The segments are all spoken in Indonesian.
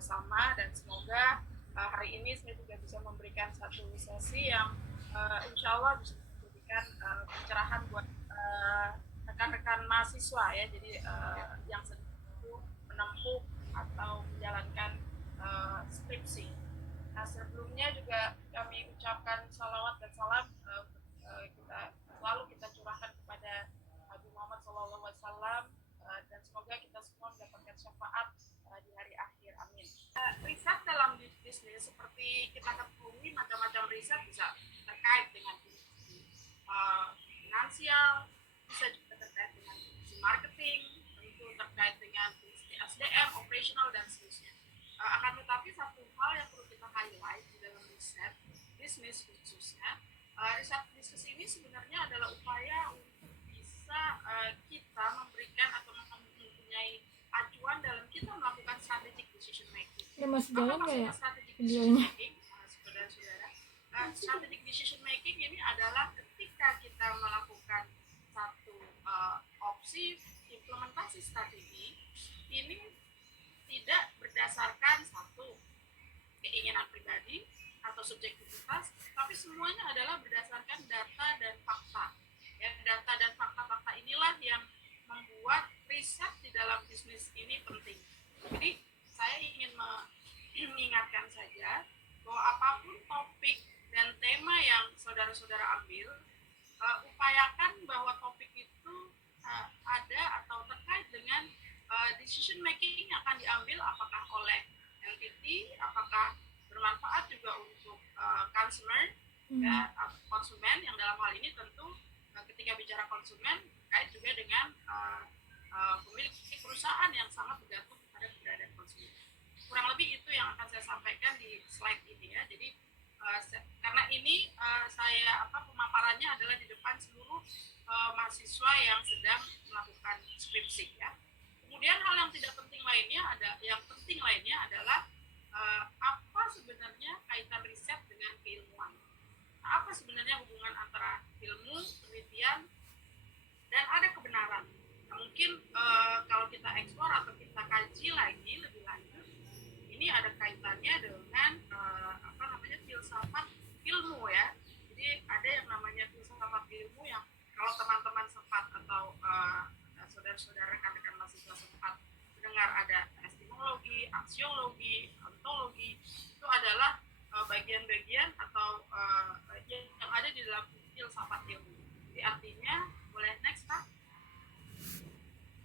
sama, dan semoga hari ini saya juga bisa memberikan satu sesi yang insya Allah bisa memberikan pencerahan buat rekan-rekan mahasiswa ya, jadi yang sedang menempuh atau menjalankan skripsi. Nah, sebelumnya juga kami ucapkan salawat dan salam kita selalu kita curahkan kepada Nabi Muhammad SAW, dan semoga kita semua mendapatkan syafaat di hari akhir. Amin. Riset dalam bisnis seperti kita ketahui, macam-macam riset bisa terkait dengan finansial, bisa juga terkait dengan marketing, tentu terkait dengan SDM, operational, dan seterusnya. Akan tetapi satu hal yang perlu kita highlight di dalam riset bisnis khususnya, riset bisnis ini sebenarnya adalah upaya untuk bisa kita memberikan atau mempunyai acuan dalam kita melakukan strategic decision making. Ya, masih jalan nggak ya strategic videonya? making, saudara-saudara, strategic decision making ini adalah ketika kita melakukan satu opsi implementasi strategi ini tidak berdasarkan satu keinginan pribadi atau subjektivitas, tapi semuanya adalah berdasarkan data dan fakta. Ya, data dan fakta-fakta inilah yang membuat riset di dalam bisnis ini penting. Jadi saya ingin mengingatkan saja bahwa apapun topik dan tema yang saudara-saudara ambil, upayakan bahwa topik itu ada atau terkait dengan decision making yang akan diambil, apakah oleh entity, apakah bermanfaat juga untuk consumer, ya, konsumen, yang dalam hal ini tentu ketika bicara konsumen terkait juga dengan pemilik perusahaan yang sangat bergantung pada keberadaan konsumen. Kurang lebih itu yang akan saya sampaikan di slide ini ya. Jadi karena ini saya pemaparannya adalah di depan seluruh mahasiswa yang sedang melakukan skripsi ya. Kemudian hal yang tidak penting lainnya adalah apa sebenarnya kaitan riset dengan keilmuan. Nah, apa sebenarnya hubungan antara ilmu, penelitian, dan ada kebenaran. Nah, mungkin kalau kita eksplor atau kita kaji lagi lebih lanjut, ini ada kaitannya dengan filsafat ilmu ya. Jadi ada yang namanya filsafat ilmu yang kalau teman-teman sempat atau saudara-saudara rekan-rekan mahasiswa sempat mendengar ada epistemologi, aksiologi, ontologi, itu adalah bagian-bagian atau yang ada di dalam filsafat ilmu. Jadi artinya, boleh next Pak?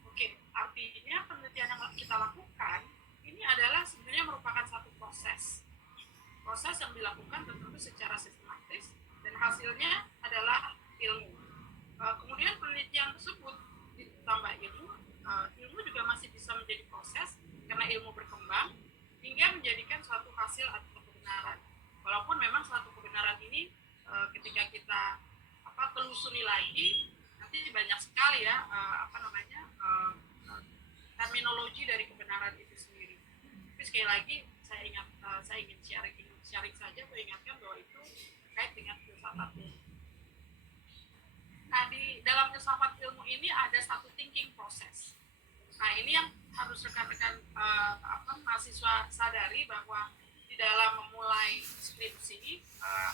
Oke, artinya penelitian yang kita lakukan ini adalah sebenarnya merupakan satu proses yang dilakukan tentu secara sistematis dan hasilnya adalah ilmu. Kemudian penelitian tersebut ditambah ilmu juga masih bisa menjadi proses karena ilmu berkembang hingga menjadikan suatu hasil atau kebenaran. Walaupun memang suatu kebenaran ini ketika kita telusuri lagi nanti banyak sekali ya terminologi dari kebenaran itu sendiri. Tapi sekali lagi saya ingin sharing saja, mengingatkan bahwa itu terkait dengan filsafat ilmu. Nah, di dalam filsafat ilmu ini ada satu thinking proses. Nah, ini yang harus rekan-rekan mahasiswa sadari bahwa di dalam memulai skripsi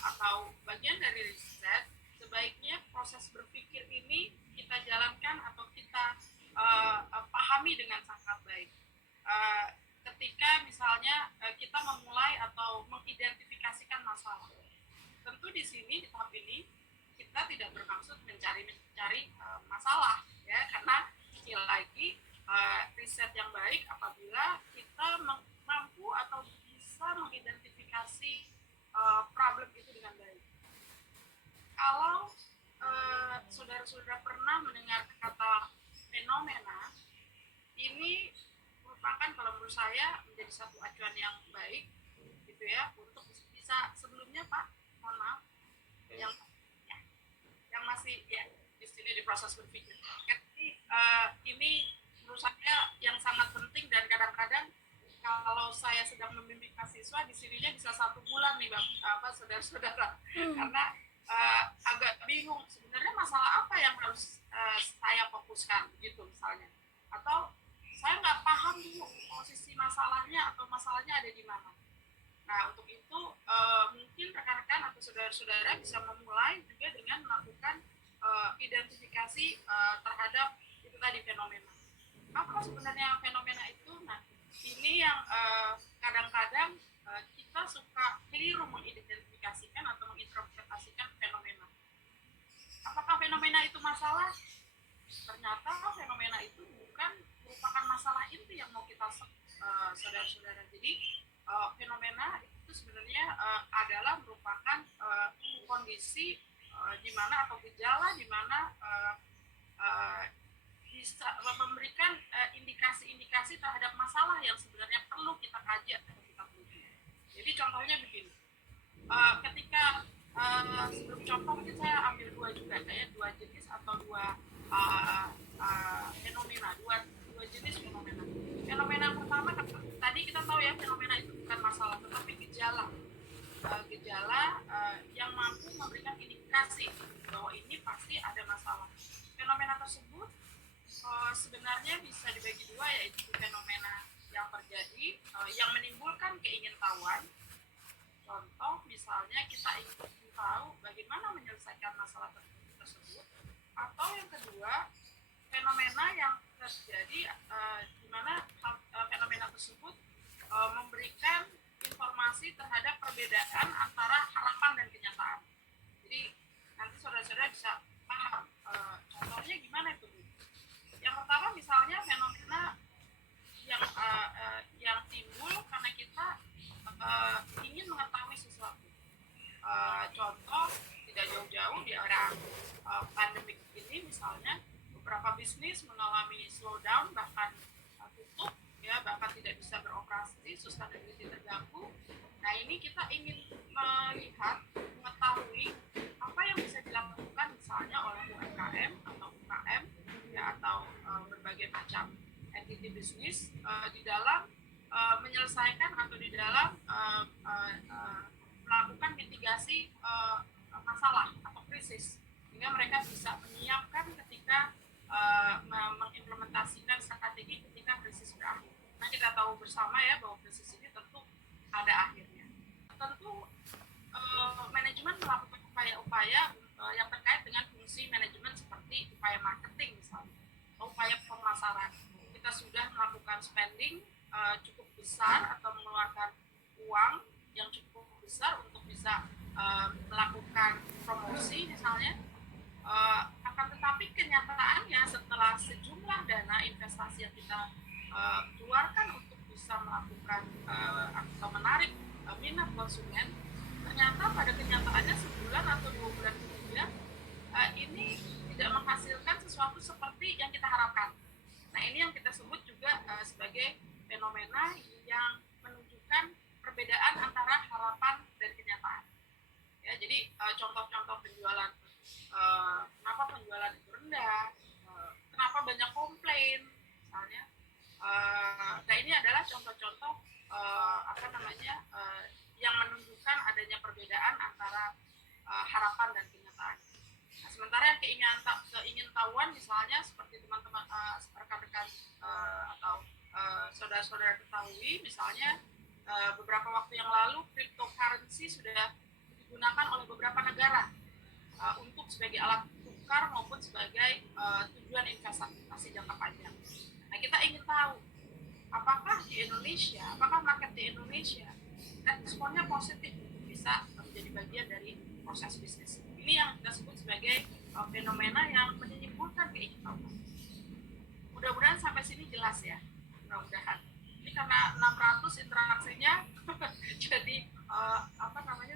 atau bagian dari riset, sebaiknya proses berpikir ini kita jalankan atau kita pahami dengan sangat baik. Ketika misalnya kita memulai atau mengidentifikasikan masalah, tentu di sini di tahap ini kita tidak bermaksud mencari masalah ya, karena sekali lagi riset yang baik apabila kita mampu atau bisa mengidentifikasi problem itu dengan baik. Kalau saudara-saudara pernah mendengar kata fenomena, ini merupakan kalau menurut saya menjadi satu acuan yang baik gitu ya, untuk bisa sebelumnya Pak, mohon maaf yang masih ya di sini di proses berpikir. Jadi ini menurut saya yang sangat penting, dan kadang-kadang kalau saya sedang membimbing mahasiswa di sininya bisa 1 bulan nih saudara-saudara, karena agak bingung sebenarnya masalah apa yang harus saya fokuskan gitu misalnya, atau saya nggak paham dulu posisi masalahnya atau masalahnya ada di mana. Nah, untuk itu mungkin rekan-rekan atau saudara-saudara bisa memulai juga dengan melakukan identifikasi terhadap itu tadi fenomena. Apa sebenarnya fenomena itu? Nah, ini yang kadang-kadang kita suka keliru mengidentifikasikan atau menginterpretasikan fenomena. Apakah fenomena itu masalah? Ternyata fenomena itu bukan merupakan masalah inti yang mau kita saudara-saudara. Jadi fenomena itu sebenarnya adalah merupakan kondisi di mana atau gejala di mana bisa memberikan indikasi-indikasi terhadap masalah yang sebenarnya perlu kita kaji atau kita teliti. Jadi contohnya begini, ketika sebelum contoh mungkin saya ambil dua juga, kayak dua jenis atau dua fenomena, dua jenis fenomena. Fenomena yang pertama tadi kita tahu ya, fenomena itu bukan masalah tetapi gejala. Gejala yang mampu memberikan indikasi bahwa ini pasti ada masalah. Fenomena tersebut sebenarnya bisa dibagi dua, yaitu fenomena yang terjadi yang menimbulkan keingintahuan. Contoh misalnya kita ingin tahu bagaimana menyelesaikan masalah tersebut, atau yang kedua fenomena yang terjadi di mana fenomena tersebut memberikan informasi terhadap perbedaan antara harapan dan kenyataan. Jadi nanti saudara-saudara bisa paham contohnya gimana itu. Yang pertama misalnya fenomena yang timbul karena kita ingin mengetahui sesuatu. Contoh tidak jauh-jauh di era pandemik ini misalnya, beberapa bisnis mengalami slowdown, bahkan tutup, ya, bahkan tidak bisa beroperasi, sustainability terganggu. Nah, ini kita ingin melihat, mengetahui apa yang bisa dilakukan misalnya oleh UMKM atau UKM, ya, atau berbagai macam entity bisnis di dalam menyelesaikan atau di dalam melakukan mitigasi masalah atau krisis, sehingga mereka bisa menyiapkan ketika mengimplementasikan strategi ketika krisis berakhir. Nah, kita tahu bersama ya bahwa krisis ini tentu ada akhirnya. Tentu manajemen melakukan upaya-upaya yang terkait dengan fungsi manajemen seperti upaya marketing misalnya, atau upaya pemasaran. Kita sudah melakukan spending cukup besar atau mengeluarkan uang yang cukup besar untuk bisa melakukan promosi misalnya, akan tetapi kenyataannya setelah sejumlah dana investasi yang kita keluarkan untuk bisa melakukan atau menarik minat konsumen, ternyata pada kenyataannya sebulan atau 2 bulan kemudian ini tidak menghasilkan sesuatu seperti yang kita harapkan. Nah, ini yang kita sebut juga sebagai fenomena yang menunjukkan perbedaan antara harapan dan kenyataan. Ya, jadi contoh-contoh penjualan, kenapa penjualan itu rendah, kenapa banyak komplain, misalnya. Nah, ini adalah contoh-contoh yang menunjukkan adanya perbedaan antara harapan dan kenyataan. Nah, sementara yang keingintahuan misalnya seperti teman-teman rekan-rekan atau saudara-saudara ketahui, misalnya beberapa waktu yang lalu cryptocurrency sudah digunakan oleh beberapa negara untuk sebagai alat tukar maupun sebagai tujuan investasi jangka panjang. Nah, kita ingin tahu apakah di Indonesia, apakah market di Indonesia responnya positif bisa menjadi bagian dari proses bisnis. Ini yang kita sebut sebagai fenomena yang menimbulkan keingintahuan. Mudah-mudahan sampai sini jelas ya. Mudah-mudahan. Ini karena 600 interaksinya jadi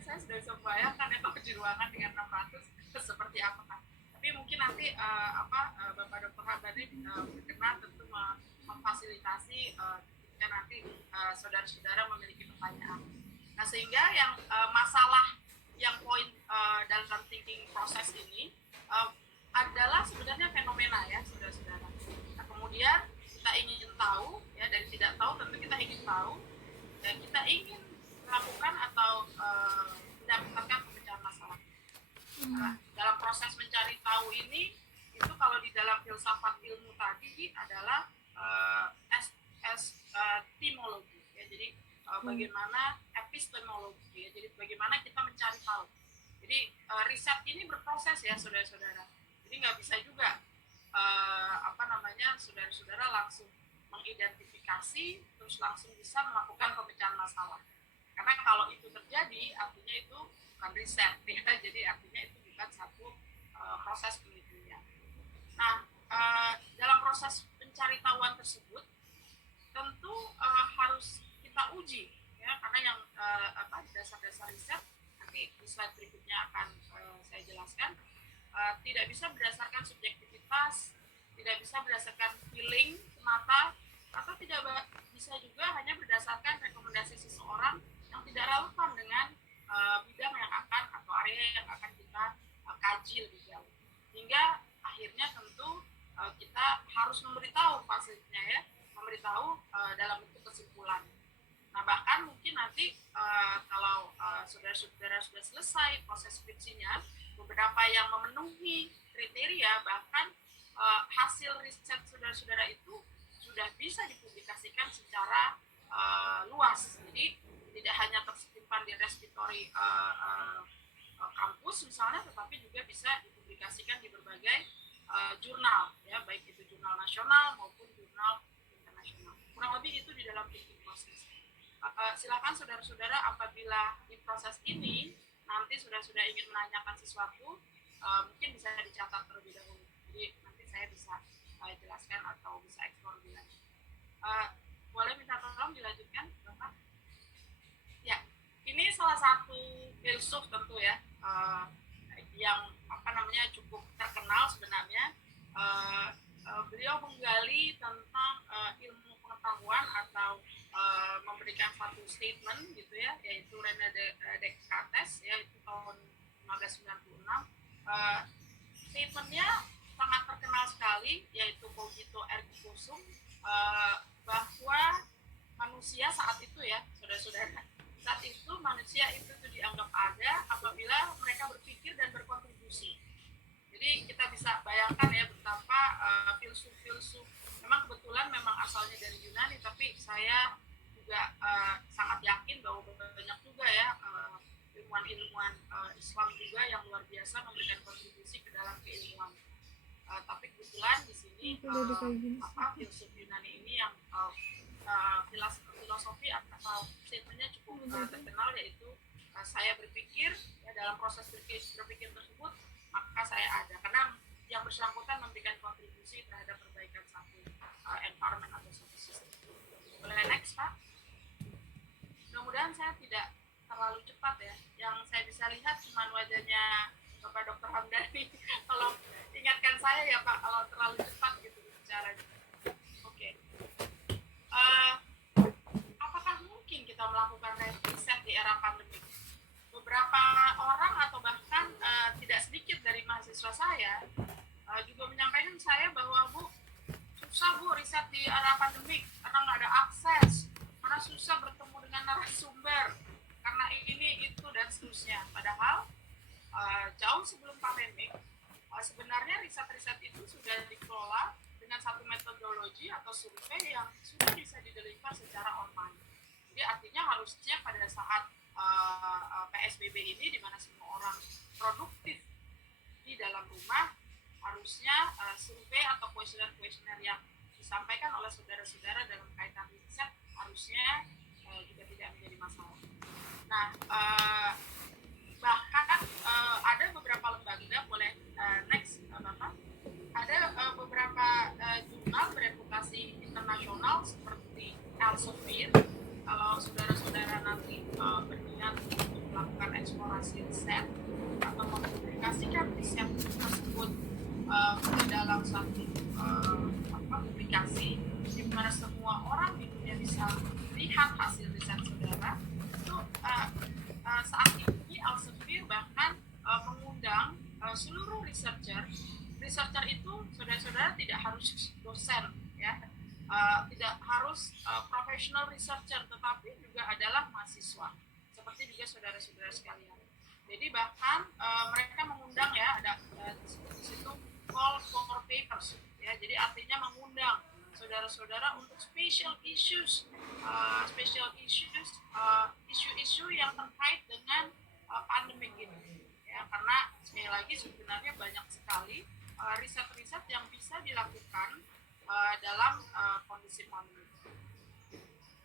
saya sudah bisa membayangkan ya kalau di ruangan dengan 600 seperti apa. Tapi mungkin nanti Bapak Dr. Hamdani berkenan tentu memfasilitasi jika nanti saudara-saudara memiliki pertanyaan. Nah, sehingga yang masalah yang poin dalam thinking proses ini adalah sebenarnya fenomena ya, saudara-saudara. Nah, kemudian kita ingin tahu ya, dari tidak tahu tentu kita ingin tahu, dan kita ingin melakukan atau mendapatkan pemecahan masalah. Nah, dalam proses mencari tahu ini, itu kalau di dalam filsafat ilmu tadi adalah as epistemologi ya. Jadi bagaimana epistemologi ya, jadi bagaimana kita mencari tahu. Jadi riset ini berproses ya saudara-saudara. Jadi nggak bisa juga saudara-saudara langsung mengidentifikasi terus langsung bisa melakukan pemecahan masalah. Karena kalau itu terjadi artinya itu bukan riset ya. Jadi artinya itu bukan satu proses penelitian. Nah, dalam proses pencari-tahuan tersebut tentu harus kita uji ya, karena yang dasar-dasar riset nanti di slide berikutnya akan saya jelaskan, tidak bisa berdasarkan subjektivitas, tidak bisa berdasarkan feeling semata, atau tidak bisa juga hanya berdasarkan rekomendasi seseorang yang tidak relevan dengan bidang yang akan atau area yang akan kita kaji lebih jauh. Hingga akhirnya tentu kita harus memberitahu hasilnya ya, memberitahu dalam bentuk kesimpulan. Nah bahkan mungkin nanti kalau saudara-saudara sudah selesai proses skripsinya, beberapa yang memenuhi kriteria, bahkan hasil riset saudara-saudara itu sudah bisa dipublikasikan secara luas. Jadi tidak hanya tersimpan di repository kampus misalnya, tetapi juga bisa dipublikasikan di berbagai jurnal ya, baik itu jurnal nasional maupun jurnal internasional. Kurang lebih itu di dalam thinking process. Silakan saudara-saudara apabila di proses ini nanti saudara-saudara ingin menanyakan sesuatu, mungkin bisa dicatat terlebih dahulu. Jadi nanti saya bisa jelaskan atau bisa eksplor lebih lanjut. Boleh minta tolong dilanjutkan, Bapak? Ya, ini salah satu filsuf tentu ya, yang cukup terkenal sebenarnya. Beliau menggali tentang ilmu pengetahuan atau memberikan satu statement gitu ya, yaitu René Descartes ya, itu tahun 1596. Statementnya sangat terkenal sekali, yaitu cogito ergo sum, bahwa manusia saat itu ya saudara-saudara, saat itu manusia itu dianggap ada apabila mereka berpikir dan berkontribusi. Jadi kita bisa bayangkan ya betapa filsuf-filsuf, memang kebetulan memang asalnya dari Yunani, tapi saya juga sangat yakin bahwa banyak juga ya ilmuwan-ilmuwan Islam juga yang luar biasa memberikan kontribusi ke dalam keilmuan. Tapi kebetulan di sini filsuf Yunani ini yang filosofi atau statementnya cukup terkenal, yaitu saya berpikir ya, dalam proses berpikir tersebut maka saya ada, karena yang bersangkutan memberikan kontribusi terhadap perbaikan satu environment atau satu sistem. Boleh next Pak? Mudah-mudahan saya tidak terlalu cepat ya, yang saya bisa lihat cuma wajahnya Bapak Dr. Hamdani. Tolong ingatkan saya ya Pak kalau terlalu cepat gitu bicaranya. Oke. Apakah mungkin kita melakukan riset di era pandemi? Beberapa orang atau bahkan tidak sedikit dari mahasiswa saya juga menyampaikan saya bahwa Bu, susah Bu riset di era pandemi karena nggak ada akses, karena susah bertemu dengan narasumber, karena ini itu dan seterusnya. Padahal jauh sebelum pandemi sebenarnya riset-riset itu sudah dikelola dengan satu metodologi atau survei yang sudah bisa dideliver secara online. Jadi artinya harusnya pada saat PSBB ini, di mana semua orang produktif di dalam rumah, harusnya survei atau kuesioner yang disampaikan oleh saudara-saudara dalam kaitan riset harusnya juga tidak menjadi masalah. Nah, bahkan ada beberapa lembaga, boleh next Bapak, ada beberapa jurnal bereputasi internasional seperti Elsevier. Kalau saudara-saudara nanti berminat untuk melakukan eksplorasi riset atau mempublikasikan riset tersebut ke dalam satu publikasi di mana semua orang di dunia bisa lihat hasil riset saudara, itu saat ini Elsevier bahkan mengundang seluruh researcher itu saudara-saudara tidak harus dosen ya, tidak harus professional researcher, tetapi juga adalah mahasiswa seperti juga saudara-saudara sekalian. Jadi bahkan mereka mengundang ya, ada di situ call for papers ya, jadi artinya mengundang saudara-saudara untuk isu-isu yang terkait dengan pandemi ini. Ya, karena sekali lagi sebenarnya banyak sekali riset-riset yang bisa dilakukan dalam kondisi pandemi.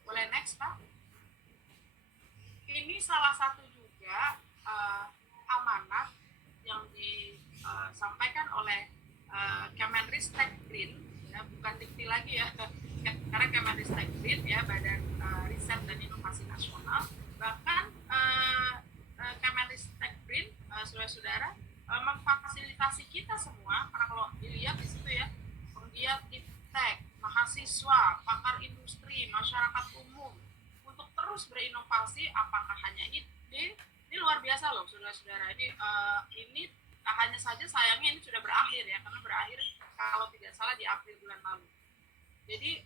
Boleh next, Pak? Ini salah satu juga amanat yang disampaikan oleh Kemenristek-Brin, ya, bukan Dikti lagi ya, karena Kemenristek-Brin ya, Badan Riset dan Inovasi Nasional. Bahkan Kemenristek-Brin, saudara-saudara, memfasilitasi kita semua, karena kalau dilihat di situ ya, penggiat iptek, mahasiswa, pakar industri, masyarakat umum, untuk terus berinovasi. Apakah hanya ide? Ini luar biasa loh, saudara-saudara. Ini hanya saja sayangnya ini sudah berakhir ya, karena berakhir kalau tidak salah di April bulan lalu. Jadi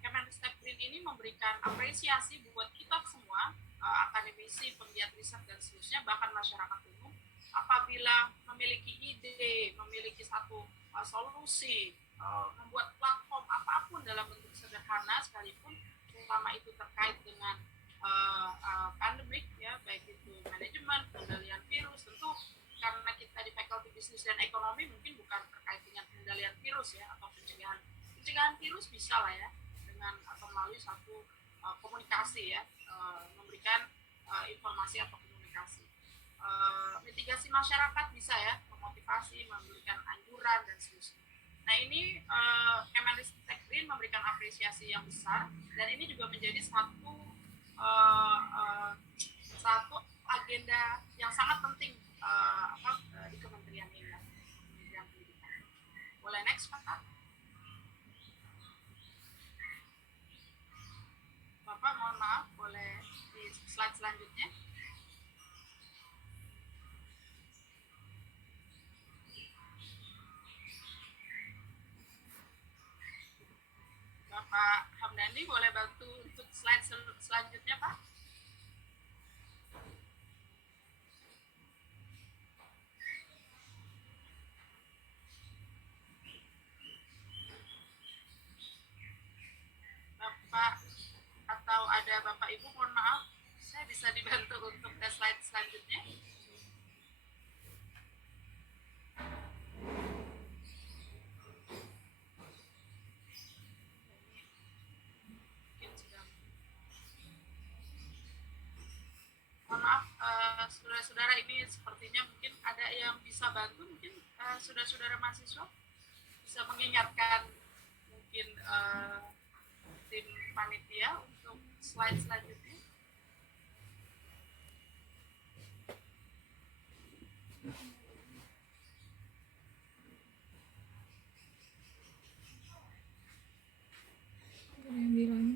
Kemenristek-Brin ini memberikan apresiasi buat kita semua, akademisi, penggiat riset dan seterusnya, bahkan masyarakat umum, apabila memiliki ide, memiliki satu solusi, membuat platform apapun dalam bentuk sederhana sekalipun, selama itu terkait dengan pandemik ya, baik itu manajemen, pengendalian virus, tentu karena kita di Fakulti Bisnis dan Ekonomi mungkin bukan terkait dengan pengendalian virus ya, atau pencegahan virus bisa lah ya, dengan atau melalui satu komunikasi ya, memberikan informasi atau komunikasi. Mitigasi masyarakat bisa ya, memotivasi, memberikan anjuran dan seterusnya. Nah ini Kemenristek-Brin memberikan apresiasi yang besar, dan ini juga menjadi satu agenda yang sangat penting di kementerian ini, Kementerian Pendidikan. Boleh next, Pak? Bapak mohon maaf, boleh di slide selanjutnya. Bapak Hamdani boleh bantu untuk slide selanjutnya, Pak? Bapak atau ada Bapak Ibu, mohon maaf, saya bisa dibantu untuk ke slide selanjutnya. Mohon maaf, saudara-saudara, ini sepertinya mungkin ada yang bisa bantu, mungkin saudara-saudara mahasiswa bisa mengingatkan mungkin tim panitia untuk slide selanjutnya. Yang bilang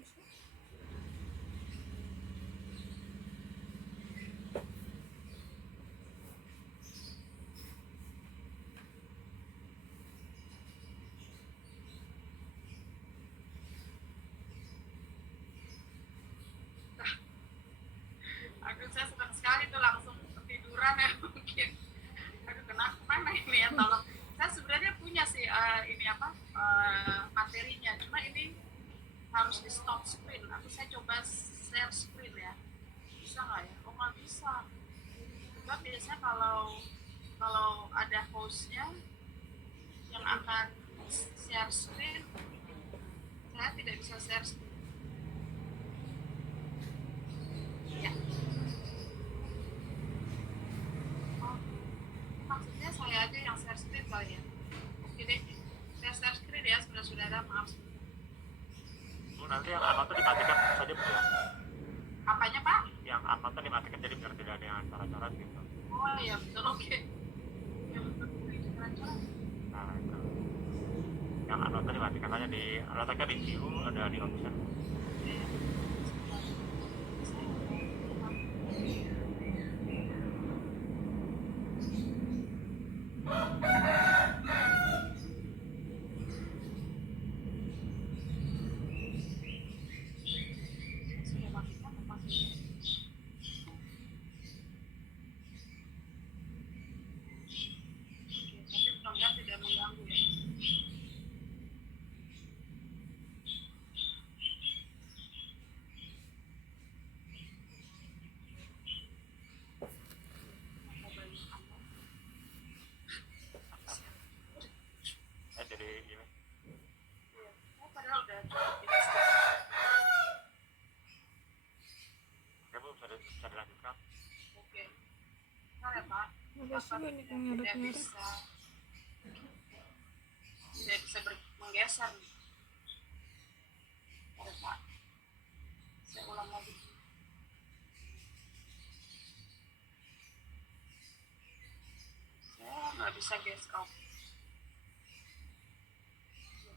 Aduh, saya senang sekali tuh langsung ketiduran ya mungkin. Aduh, kemana ini ya, tolong. Saya sebenarnya punya sih materinya, cuma ini harus di stop screen. Aku saya coba share screen ya. Bisa nggak ya? Oh, nggak bisa. Juga biasanya kalau ada hostnya yang akan share screen, saya tidak bisa share screen. Ya. Oh, maksudnya saya aja yang share screen kali ya. Oke deh, saya share screen ya, saudara-saudara, maaf. Nanti yang aman dimatikan saja Bu ya. Apanya, Pak? Yang aman dimatikan, jadi biar tidak ada yang coret-coret gitu. Oh iya, betul, oke. Ya, betul, coret-coret. Nah itu. Yang aman dimatikan aja, di letaknya di view, ada di option. sih banyak yang tidak nyeret-nyeret. bisa menggeser nih. Pak, saya ulang lagi. Saya nggak bisa guess off.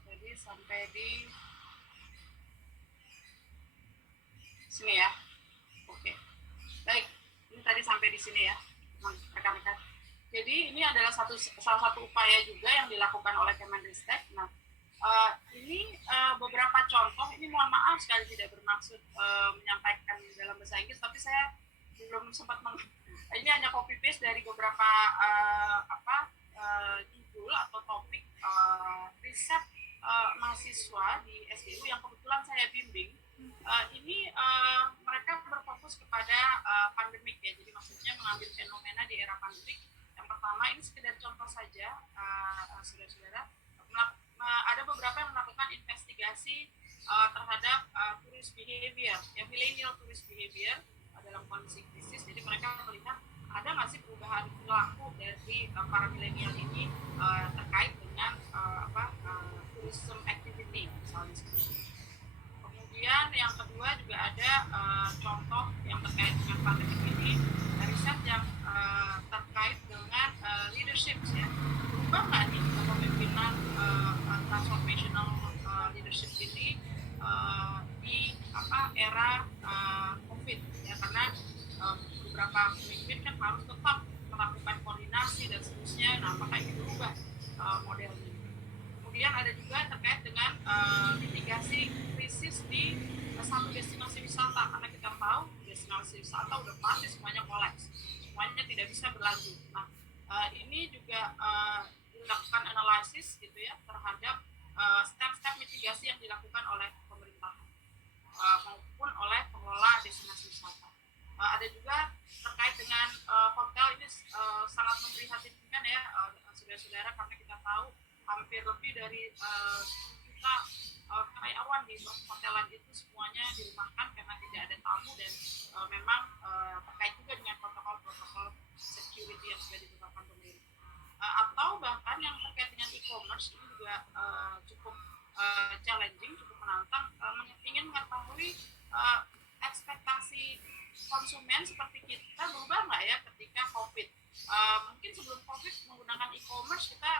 Jadi sampai di sini ya. Oke. Baik, ini tadi sampai di sini ya, rekan-rekan. Jadi ini adalah salah satu upaya juga yang dilakukan oleh Kemendristek. Nah, ini beberapa contoh. Ini mohon maaf sekali tidak bermaksud menyampaikan dalam bahasa Inggris, tapi saya belum sempat ini hanya copy paste dari beberapa judul atau topik riset mahasiswa di SDU yang kebetulan saya bimbing. Ini mereka berfokus kepada pandemik ya, jadi maksudnya mengambil fenomena di era pandemik. Yang pertama ini sekedar contoh saja, saudara-saudara, ada beberapa yang melakukan investigasi terhadap tourist behavior, ya, millennial tourist behavior dalam kondisi krisis. Jadi mereka melihat ada nggak sih perubahan perilaku dari para milenial ini terkait dengan tourism activity misalnya seperti itu. Kemudian yang kedua juga ada contoh yang terkait dengan pandemi ini, riset yang terkait dengan leadership ya. Berubah nggak nih kepemimpinan transformational leadership ini di era COVID ya, karena beberapa pemimpin kan harus tetap melakukan koordinasi dan seterusnya. Nah, apakah ini berubah modelnya? Kemudian ada juga terkait dengan mitigasi krisis di satu destinasi wisata, karena kita tahu destinasi wisata udah pasti semuanya kolaps, semuanya tidak bisa berlanjut. Nah, ini juga dilakukan analisis gitu ya terhadap step-step mitigasi yang dilakukan oleh pemerintah maupun oleh pengelola destinasi wisata. Ada juga terkait dengan hotel. Ini sangat memprihatinkan ya saudara-saudara, karena kita tahu hampir lebih dari juta karyawan di hotelan itu semuanya dirumahkan karena tidak ada tamu, dan memang terkait juga dengan protokol security yang sudah ditetapkan pemerintah. Atau bahkan yang terkait dengan e-commerce ini juga cukup challenging, cukup menantang. Ingin mengetahui ekspektasi konsumen seperti kita berubah nggak ya ketika COVID? Mungkin sebelum COVID menggunakan e-commerce kita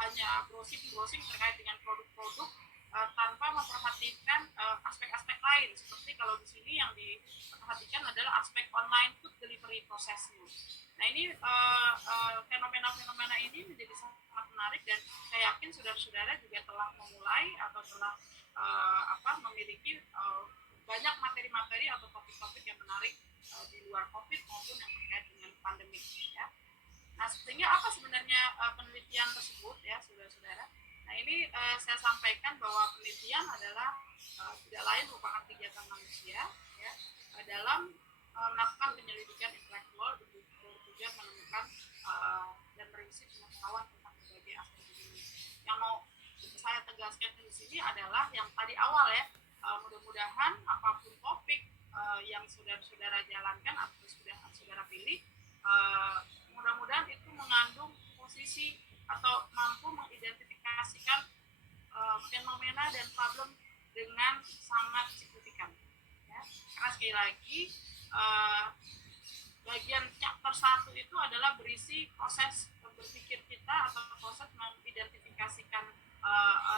hanya browsing terkait dengan produk-produk tanpa memperhatikan aspek-aspek lain. Seperti kalau di sini yang diperhatikan adalah aspek online food delivery prosesnya. Nah, ini fenomena-fenomena ini menjadi sangat menarik, dan saya yakin saudara-saudara juga telah memulai atau telah memiliki banyak materi-materi atau topik-topik yang menarik di luar COVID maupun yang terkait dengan pandemi ya. Nah, sehingga apa sebenarnya penelitian tersebut ya saudara-saudara? Nah, ini saya sampaikan bahwa penelitian adalah tidak lain merupakan kegiatan manusia ya dalam melakukan penyelidikan intelektual bertujuan menemukan dan meriset pengetahuan tentang berbagai aspek dunia. Yang mau saya tegaskan di sini adalah yang tadi awal ya, mudah-mudahan apapun topik yang saudara-saudara jalankan atau sudah saudara pilih, mudah-mudahan itu mengandung posisi atau mampu mengidentifikasikan fenomena dan problem dengan sangat signifikan ya. Karena sekali lagi bagian chapter 1 itu adalah berisi proses berpikir kita atau proses mengidentifikasikan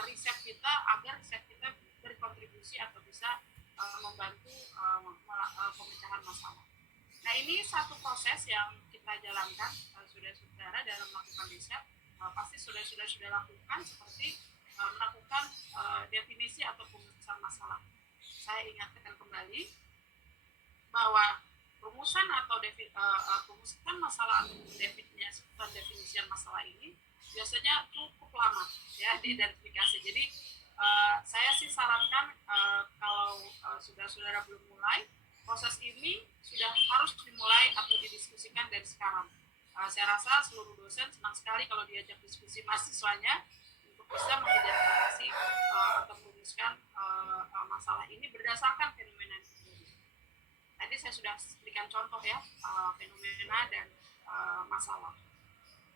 riset kita agar riset kita berkontribusi atau bisa membantu pemecahan masalah. Nah, ini satu proses yang kita jalankan saudara-saudara dalam melakukan riset. Pasti saudara-saudara sudah lakukan, seperti melakukan definisi atau pemecahan masalah. Saya ingatkan kembali bahwa rumusan atau rumusan masalah atau pendefinisian masalah ini biasanya cukup lama ya diidentifikasi. Jadi saya sih sarankan kalau saudara-saudara belum mulai, proses ini sudah harus dimulai atau didiskusikan dari sekarang. Saya rasa seluruh dosen senang sekali kalau diajak diskusi mahasiswanya untuk bisa mengidentifikasi atau merumuskan masalah ini berdasarkan fenomena yang terjadi. Tadi saya sudah berikan contoh ya, fenomena dan masalah.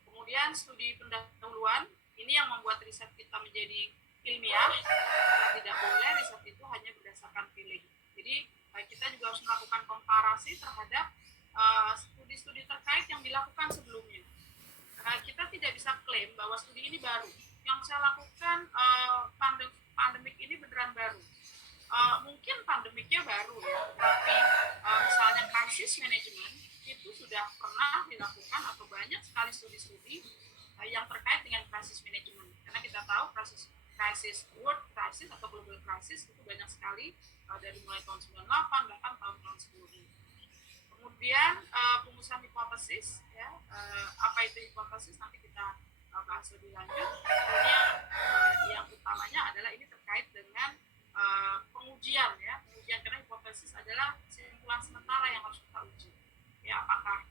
Kemudian studi pendahuluan, ini yang membuat riset kita menjadi ilmiah, karena tidak boleh riset itu hanya berdasarkan feeling. Jadi kita juga harus melakukan komparasi terhadap studi-studi terkait yang dilakukan sebelumnya. Kita tidak bisa klaim bahwa studi ini baru. Yang saya lakukan pandemik ini beneran baru. Mungkin pandemiknya baru ya, tapi misalnya crisis management itu sudah pernah dilakukan atau banyak sekali studi-studi yang terkait dengan crisis management. Karena kita tahu crisis world crisis atau global crisis itu banyak sekali dari mulai tahun 98 bahkan tahun-tahun sebelumnya. Kemudian pengusahaan hipotesis, ya, apa itu hipotesis nanti kita bahas lebih lanjut. Kemudian yang utamanya adalah ini terkait dengan pengujian, ya, pengujian karena hipotesis adalah kesimpulan sementara yang harus kita uji. Ya, apakah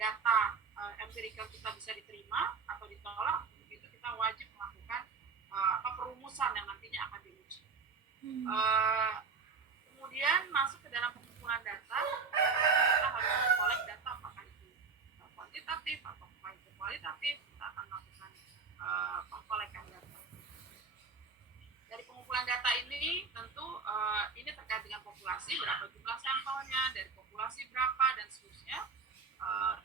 data empirikal kita bisa diterima atau ditolak, itu kita wajib melakukan perumusan yang nantinya akan diuji. Kemudian masuk ke dalam pengumpulan data, kita harus mengkolek data apakah itu kuantitatif atau itu kualitatif, kita akan melakukan pengkolekan data. Dari pengumpulan data ini tentu ini terkait dengan populasi, berapa jumlah sampelnya, dari populasi berapa dan seterusnya.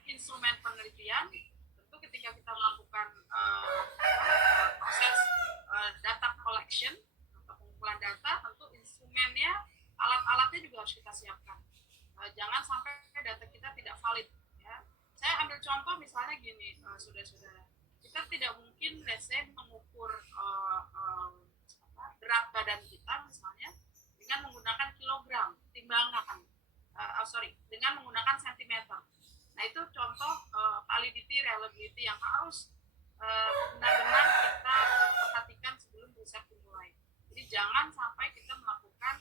Instrumen penelitian, tentu ketika kita melakukan proses data collection atau pengumpulan data, tentu instrumennya, alat-alatnya juga harus kita siapkan. Jangan sampai data kita tidak valid. Ya. Saya ambil contoh misalnya gini, saudara-saudara, kita tidak mungkin let's say mengukur berat badan kita misalnya dengan menggunakan kilogram timbangan, dengan menggunakan sentimeter. Nah itu contoh validity, reliability yang harus benar-benar kita perhatikan sebelum riset dimulai. Jadi jangan sampai kita melakukan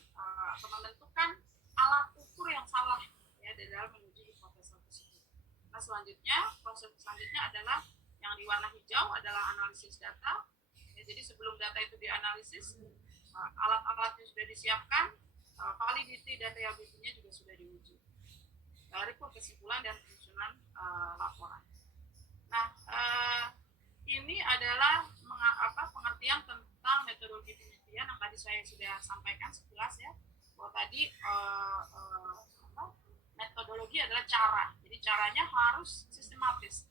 atau menentukan alat ukur yang salah ya dalam menguji hipotesis tersebut. Nah selanjutnya, proses selanjutnya adalah yang di warna hijau adalah analisis data. Ya, jadi sebelum data itu dianalisis, alat-alatnya sudah disiapkan, validity dan reliability-nya juga sudah diuji. Report kesimpulan dan penyusunan laporan. Nah, ini adalah pengertian tentang metodologi penelitian yang tadi saya sudah sampaikan sekilas ya, bahwa tadi metodologi adalah cara, jadi caranya harus sistematis.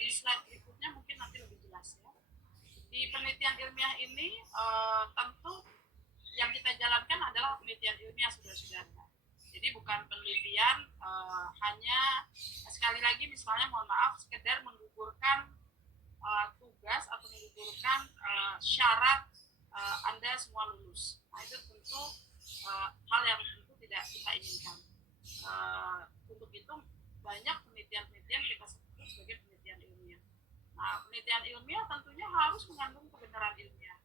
Di slide berikutnya mungkin nanti lebih jelas ya. Di penelitian ilmiah ini tentu yang kita jalankan adalah penelitian ilmiah saudara-saudara. Jadi bukan penelitian hanya sekali lagi misalnya mohon maaf sekedar menggugurkan tugas atau menggugurkan syarat Anda semua lulus. Nah itu tentu hal yang tentu tidak kita inginkan. Untuk itu banyak penelitian-penelitian kita sebut sebagai penelitian ilmiah. Nah penelitian ilmiah tentunya harus mengandung kebenaran ilmiah.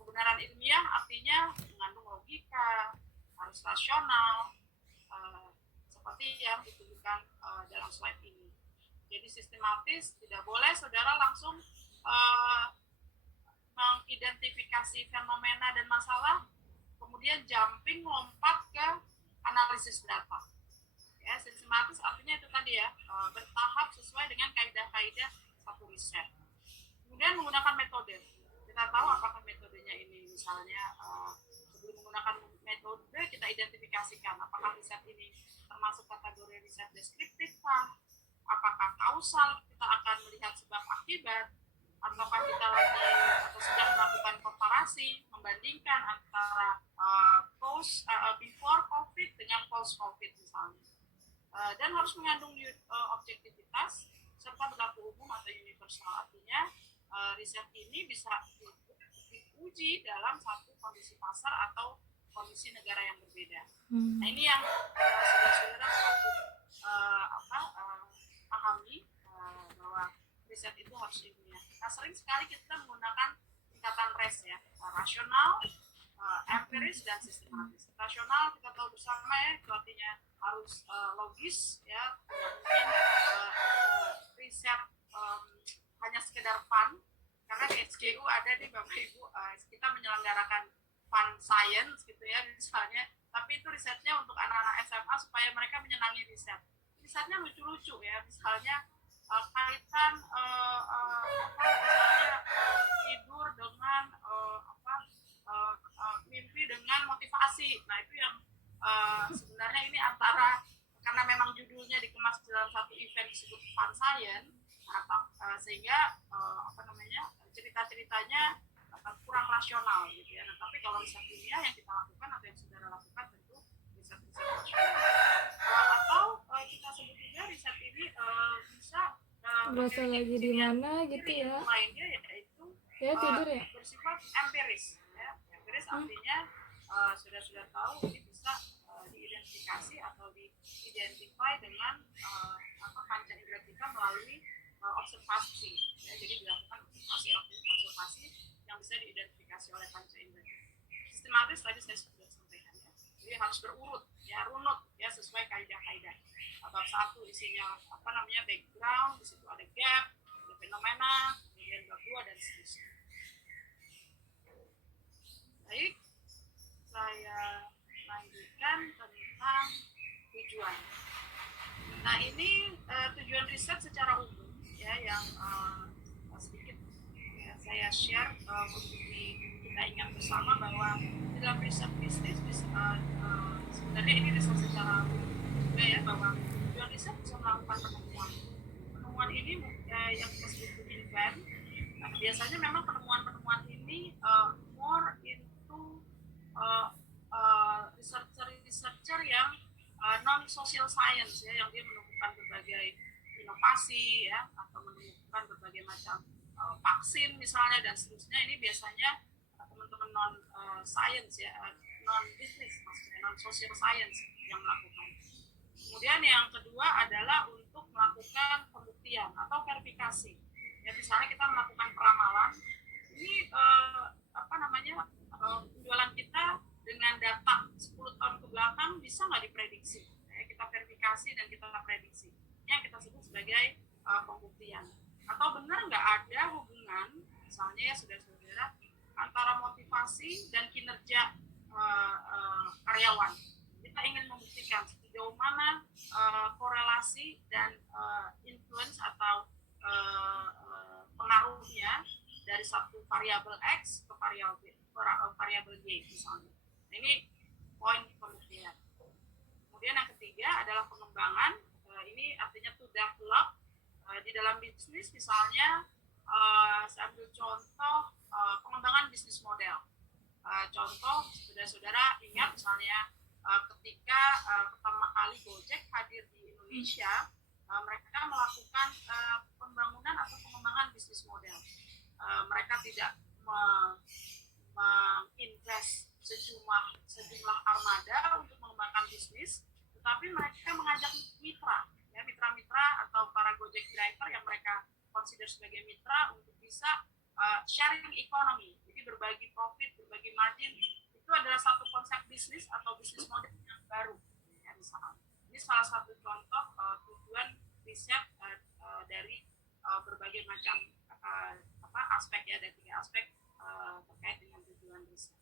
Kebenaran ilmiah artinya mengandung logika, harus rasional, seperti yang ditunjukkan dalam slide ini. Jadi sistematis, tidak boleh saudara langsung mengidentifikasi fenomena dan masalah, kemudian jumping lompat ke analisis data. Ya, sistematis artinya itu tadi ya, bertahap sesuai dengan kaidah-kaidah satu riset. Kemudian menggunakan metode. Kita tahu apakah metodenya ini misalnya sebelum menggunakan metode kita identifikasikan apakah riset ini termasuk kategori riset deskriptif kah, apakah kausal, kita akan melihat sebab akibat, ataukah kita lagi atau sedang melakukan komparasi membandingkan antara before COVID dengan post COVID misalnya, dan harus mengandung objektivitas serta berlaku umum atau universal, artinya riset ini bisa diuji dalam satu kondisi pasar atau kondisi negara yang berbeda. Nah ini yang saudara-saudara pahami bahwa riset itu harus ilmiah. Nah sering sekali kita menggunakan tingkatan RES ya, rasional, empiris dan sistematis. Rasional kita tahu bersama ya, itu artinya harus logis ya, mungkin riset hanya sekedar fun, karena di SGU ada nih Bapak Ibu, kita menyelenggarakan fun science gitu ya misalnya, tapi itu risetnya untuk anak-anak SMA supaya mereka menyenangi riset. Ini risetnya lucu-lucu ya, misalnya kaitan misalnya tidur dengan mimpi dengan motivasi. Nah itu yang sebenarnya ini antara, karena memang judulnya dikemas dalam satu event disebut fun science, sehingga cerita-ceritanya kurang rasional gitu ya. Nah, tapi kalau riset ilmiah yang kita lakukan atau yang saudara lakukan tentu riset-riset rasional. Atau kita sebut juga riset ini bisa berasa lagi di mana gitu ya. lainnya yaitu Tidur ya. bersifat empiris. Ya. Empiris artinya sudah tahu ini bisa diidentifikasi atau diidentifikasi dengan panca indera kita melalui observasi. Ya, jadi dilakukan observasi yang bisa diidentifikasi oleh panca indera. Sistematis tadi saya sudah sampaikan ya. Jadi harus berurut, ya runut, ya sesuai kaidah-kaidah. Bab 1 isinya background, di situ ada gap, ada fenomena, kemudian bab 2 dan seterusnya. Baik, saya lanjutkan tentang tujuan. Nah ini tujuan riset secara umum ya yang sedikit ya, saya share untuk kita ingat bersama bahwa dalam riset bisnis sebenarnya ini riset secara umum juga ya, bahwa tujuan riset bisa melakukan penemuan ini yang kita sebut event. Nah, biasanya memang penemuan ini more into researcher yang non social science ya, yang dia menemukan berbagai inovasi ya, atau menemukan berbagai macam vaksin misalnya dan seterusnya. Ini biasanya teman-teman non science ya, non business maksudnya, non social science yang melakukan. Kemudian yang kedua adalah untuk melakukan pembuktian atau verifikasi. Ya, misalnya kita melakukan peramalan, ini penjualan kita dengan data 10 tahun ke belakang bisa nggak diprediksi? Ya, kita verifikasi dan kita prediksi. Ini yang kita sebut sebagai pembuktian. Atau benar nggak ada hubungan, misalnya ya saudara-saudara, antara motivasi dan kinerja karyawan. Kita ingin membuktikan sejauh mana korelasi dan influence atau pengaruhnya dari satu variabel X ke variabel Y misalnya. Nah, ini poin pembuktian. Kemudian yang ketiga adalah pengembangan. Ini artinya to develop di dalam bisnis, misalnya saya ambil contoh pengembangan bisnis model. Contoh, saudara-saudara ingat misalnya ketika pertama kali Gojek hadir di Indonesia, mereka melakukan pembangunan atau pengembangan bisnis model. Mereka tidak menginvest sejumlah armada untuk mengembangkan bisnis, tetapi mereka mengajak mitra, ya, mitra-mitra atau para Gojek driver yang mereka consider sebagai mitra untuk bisa sharing economy, jadi berbagi profit, berbagi margin. Itu adalah satu konsep bisnis atau bisnis model yang baru. Ya, misalnya, ini salah satu contoh tujuan riset dari berbagai macam aspek ya, ada 3 aspek terkait dengan tujuan riset.